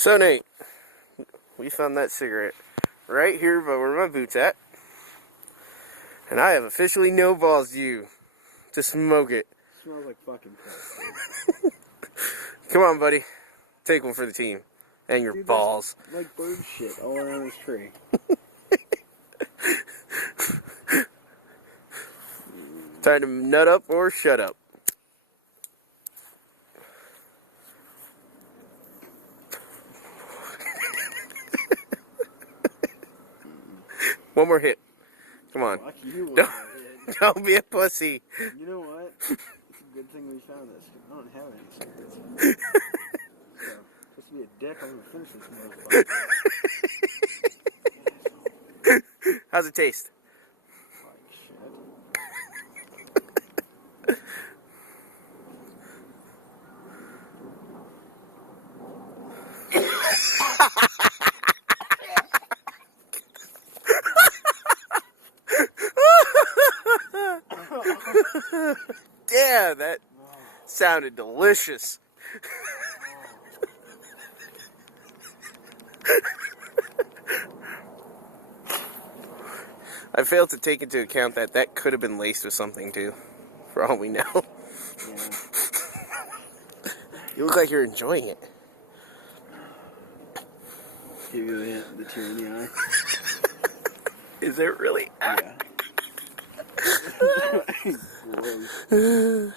So Nate, we found that cigarette right here by where my boot's at. And I have officially no balls to smoke it. Smells like fucking piss. Come on, buddy. Take one for the team. And your balls. Like bird shit all around this tree. Time to nut up or shut up. One more hit. Come on. Fuck you. Don't be a pussy. You know what? It's a good thing we found this. I don't have any cigarettes. So, supposed to be a dick. I'm gonna finish this motherfucker. How's it taste? Like shit. Damn, that sounded delicious. I failed to take into account that could have been laced with something too, for all we know. Yeah. You look like you're enjoying it. Give you the tear in the eye. Is it really? Yeah. Gross.